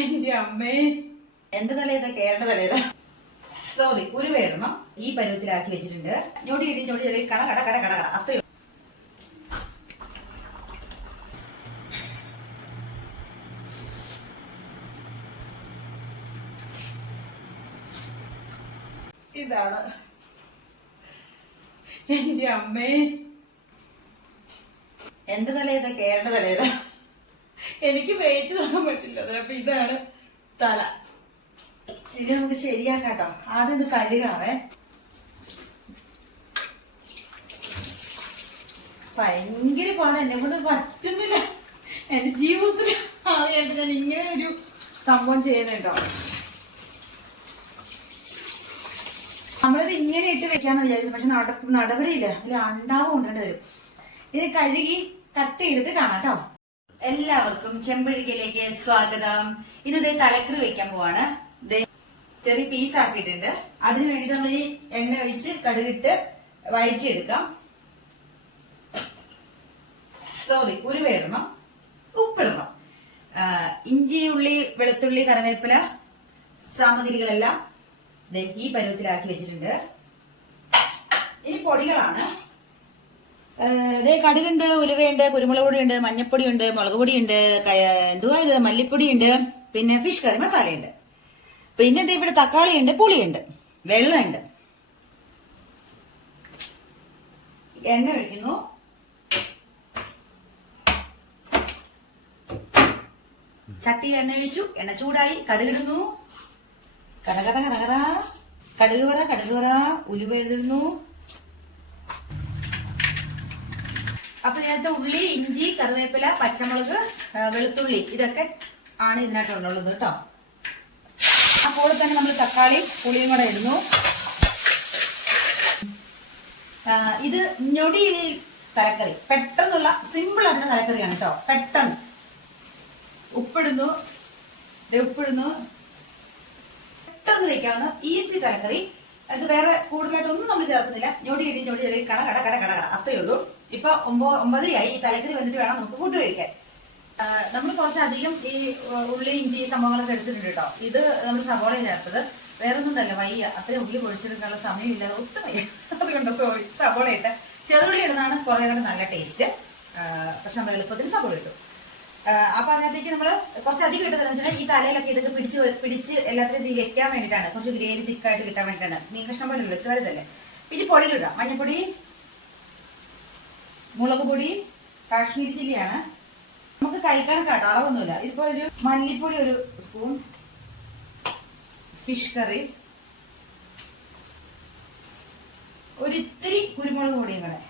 എന്റെ അമ്മേ, എന്റെ തലേതാ കേരള തലേതാ. സോറി, ഉരുവേടണം ഈ പരുവത്തിലാക്കി വെച്ചിട്ടുണ്ട്. ഞൊടി ഇടി ഞൊടി ചെറിയ കട കട കട കട കട അത്രയും. ഇതാണ് എന്റെ അമ്മേ, എന്റെ തലേതാ കേരള തലേതാ. എനിക്ക് വെയിറ്റ് തോന്നാൻ പറ്റില്ല. അപ്പൊ ഇതാണ് തല. ഇത് നമുക്ക് ശരിയാക്കാട്ടോ. ആദ്യം ഒന്ന് കഴുകാവേ. ഭയങ്കര പാടാ, എന്നെ കൊണ്ട് പറ്റുന്നില്ല. എന്റെ ജീവിതത്തിൽ ആദ്യമായിട്ട് ഞാൻ ഇങ്ങനെ ഒരു സംഭവം ചെയ്യുന്നുണ്ടോ. നമ്മളിത് ഇങ്ങനെ ഇട്ട് വെക്കാന്ന് വിചാരിച്ചു, പക്ഷെ നടപടിയില്ല. ഇതിൽ അണ്ടാവ് കൊണ്ടുകൊണ്ട് വരും. ഇത് കഴുകി കട്ട് ചെയ്തിട്ട് കാണാം കേട്ടോ. എല്ലാവർക്കും ചെമ്പഴുകിലേക്ക് സ്വാഗതം. ഇന്ന് തലക്കറി വെക്കാൻ പോവാണ്. ചെറിയ പീസ് ആക്കിയിട്ടുണ്ട്. അതിന് വേണ്ടിട്ട് നമ്മൾ ഈ എണ്ണ ഒഴിച്ച് കടുകിട്ട് വഴറ്റിയെടുക്കാം. സോറി, ഉരുവേടണം, ഉപ്പിടണം. ഇഞ്ചി, ഉള്ളി, വെളുത്തുള്ളി, കറിവേപ്പില സാമഗ്രികളെല്ലാം ഈ പരുവത്തിലാക്കി വെച്ചിട്ടുണ്ട്. ഇനി പൊടികളാണ്. കടുകുണ്ട്, ഉലുവയുണ്ട്, കുരുമുളക് പൊടിയുണ്ട്, മഞ്ഞപ്പൊടിയുണ്ട്, മുളക് പൊടിയുണ്ട്, എന്തുവാ ഇത്, മല്ലിപ്പൊടിയുണ്ട്, പിന്നെ ഫിഷ് കറി മസാലയുണ്ട്. പിന്നെ ഇവിടെ തക്കാളിയുണ്ട്, പുളിയുണ്ട്, വെള്ളമുണ്ട്. എണ്ണ ഒഴിക്കുന്നു. ചട്ടിയിൽ എണ്ണ ഒഴിച്ചു. എണ്ണ ചൂടായി. കടുകിടുന്നു. കടകട കടകട കടുക് പറ കടുക് പറ. ഉലുവ എഴുതുന്നു. അപ്പൊ ഇതിനകത്ത് ഉള്ളി, ഇഞ്ചി, കറിവേപ്പില, പച്ചമുളക്, വെളുത്തുള്ളി ഇതൊക്കെ ആണ് ഇതിനകത്തുള്ളത് കേട്ടോ. അപ്പോൾ തന്നെ നമ്മൾ തക്കാളി പുളിയും കൂടെ ഇടുന്നു. ഇത് ഞൊടിയിൽ തലക്കറി, പെട്ടെന്നുള്ള സിമ്പിൾ ആയിട്ടുള്ള തലക്കറിയാണ് കേട്ടോ. പെട്ടെന്ന് ഉപ്പിടുന്നു. പെട്ടെന്ന് വെക്കാവുന്ന ഈസി തലക്കറി. അത് വേറെ കൂടുതലായിട്ടൊന്നും നമ്മൾ ചേർക്കുന്നില്ല. ഞൊടി ഇടി ഞൊടി ചെറിയ കട കട കട കട കട അത്രയേ ഉള്ളൂ. ഇപ്പൊ 9:30 ഈ തലക്കറി വന്നിട്ട് വേണം നമുക്ക് ഫുഡ് കഴിക്കാൻ. നമ്മൾ കുറച്ചധികം ഈ ഉള്ളി, ഇഞ്ചി സംഭവങ്ങളൊക്കെ എടുത്തിട്ടുണ്ട് കേട്ടോ. ഇത് നമ്മൾ സവോള ചേർത്തത്. വേറെ ഒന്നും തന്നെ വയ്യ, അത്രയും ഉള്ളി പൊഴിച്ചെടുക്കാനുള്ള സമയമില്ല, ഒട്ടും വയ്യ. അതുകൊണ്ട് സോറി, സവോള ഇട്ട് ചെറുള്ളി ഇടുന്നതാണ് കുറെ കൂടെ നല്ല ടേസ്റ്റ്. പക്ഷെ നമ്മൾ എളുപ്പത്തിൽ സവോള ഇട്ടു. അപ്പൊ അതിനകത്തേക്ക് നമ്മൾ കുറച്ചധികം ഇട്ടതെന്ന് വെച്ചാൽ ഈ തലയിലൊക്കെ ഇതൊക്കെ പിടിച്ച് എല്ലാത്തിനും ഇത് വെക്കാൻ വേണ്ടിയിട്ടാണ്. കുറച്ച് ഗ്രേവി തിക്കായിട്ട് കിട്ടാൻ വേണ്ടിയിട്ടാണ്. മീൻ കഷ്ണം പോലെ ഉള്ളു, ചെറുതല്ലേ. പിന്നെ പൊടിയിലിടാം. മഞ്ഞപ്പൊടി, മുളക് പൊടി, കാശ്മീരി ചില്ലിയാണ്. നമുക്ക് കൈക്കണക്കാട്ടോ, അളവൊന്നുമില്ല. ഇതിപ്പോ ഒരു മല്ലിപ്പൊടി 1 സ്പൂൺ, ഫിഷ് കറി, ഒരിത്തിരി കുരുമുളക് പൊടിയും കൂടെ.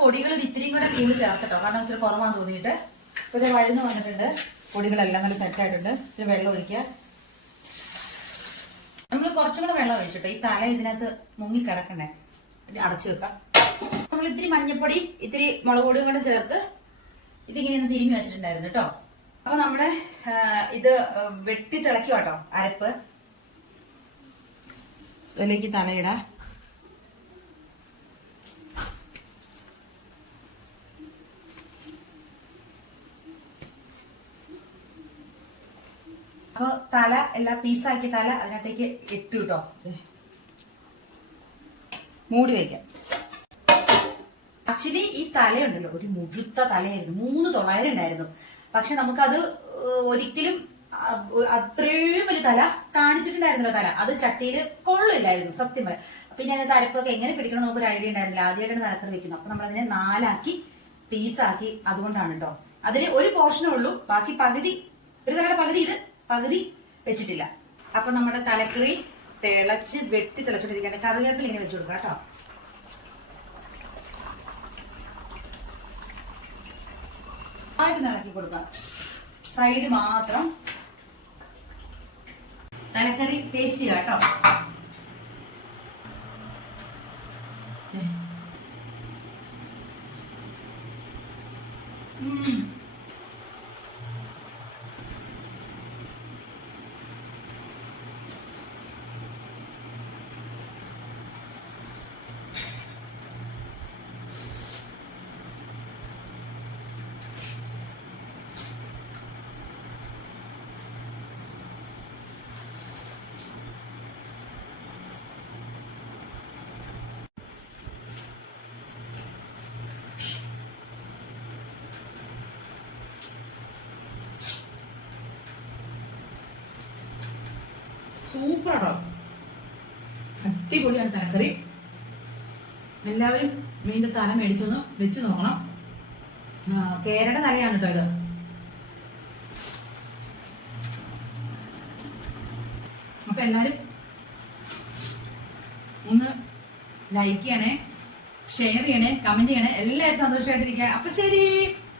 പൊടികൾ ഇത്തിരിയും കൂടെ കൂടുതൽ ചേർക്കട്ടോ, കാരണം ഇത്തിരി കുറവാന്ന് തോന്നിയിട്ട്. ഇപ്പൊ ഇത് വഴന്ന് വന്നിട്ടുണ്ട്. പൊടികളെല്ലാം നല്ല സെറ്റ് ആയിട്ടുണ്ട്. ഇത് വെള്ളം ഒഴിക്കുക. നമ്മൾ കുറച്ചും കൂടെ വെള്ളം ഒഴിച്ചിട്ടോ, ഈ തല ഇതിനകത്ത് മുങ്ങി കിടക്കണ്ടേ. അടച്ചു വെക്കാം. നമ്മൾ ഇത്തിരി മഞ്ഞപ്പൊടിയും ഇത്തിരി മുളക് പൊടിയും കൂടെ ചേർത്ത് ഇതിങ്ങനെ ഒന്ന് തിരുമ്മി വെച്ചിട്ടുണ്ടായിരുന്നു കേട്ടോ. അപ്പൊ നമ്മുടെ ഇത് വെട്ടി തിളക്കുക കേട്ടോ അരപ്പ്. ഇതിലേക്ക് തലയിടാം. അപ്പൊ തല എല്ലാം പീസാക്കി തല അതിനകത്തേക്ക് ഇട്ടു കേട്ടോ. മൂടി വയ്ക്കാം. ആക്ച്വലി ഈ തലയുണ്ടല്ലോ ഒരു മുഴുത്ത തലയായിരുന്നു. 3,900 ഉണ്ടായിരുന്നു. പക്ഷെ നമുക്കത് ഒരിക്കലും അത്രയും വലിയ തല കാണിച്ചിട്ടുണ്ടായിരുന്നല്ലോ. തല അത് ചട്ടിയിൽ കൊള്ളില്ലായിരുന്നു സത്യം പറയാം. പിന്നെ അതിനകത്ത് അരപ്പൊക്കെ എങ്ങനെ പിടിക്കണം നമുക്കൊരു ഐഡിയ ഉണ്ടായിരുന്നില്ല. ആദ്യമായിട്ടാണ് തലക്കറി വെക്കുന്നത്. അപ്പൊ നമ്മളതിനെ 4 പീസാക്കി. അതുകൊണ്ടാണ് കേട്ടോ. അതിന് ഒരു പോർഷനേ ഉള്ളൂ. ബാക്കി പകുതി, ഒരു തലയുടെ പകുതി ഇത്, പകുതി വെച്ചിട്ടില്ല. അപ്പൊ നമ്മുടെ തലക്കറി തിളച്ച് വെട്ടി തിളച്ചോണ്ടിരിക്കട്ടെ. കറിവേപ്പില ഇങ്ങനെ വെച്ചു കൊടുക്കാം കേട്ടോ. ആയിട്ട് ഇളക്കി കൊടുക്കാം. സൈഡ് മാത്രം തലക്കറി ടേസ്റ്റ് ചെയ്യാം കേട്ടോ. സൂപ്പറാണോ, അടിപൊളിയാണ് തലക്കറി. എല്ലാവരും മീൻ്റെ തല മേടിച്ചൊന്ന് വെച്ച് നോക്കണം. കേരയുടെ തലയാണ് കേട്ടോ ഇത്. അപ്പൊ എല്ലാരും ഒന്ന് ലൈക്ക് ചെയ്യണേ, ഷെയർ ചെയ്യണേ, കമന്റ് ചെയ്യണേ. എല്ലാവരും സന്തോഷമായിട്ടിരിക്കുക. അപ്പൊ ശരി.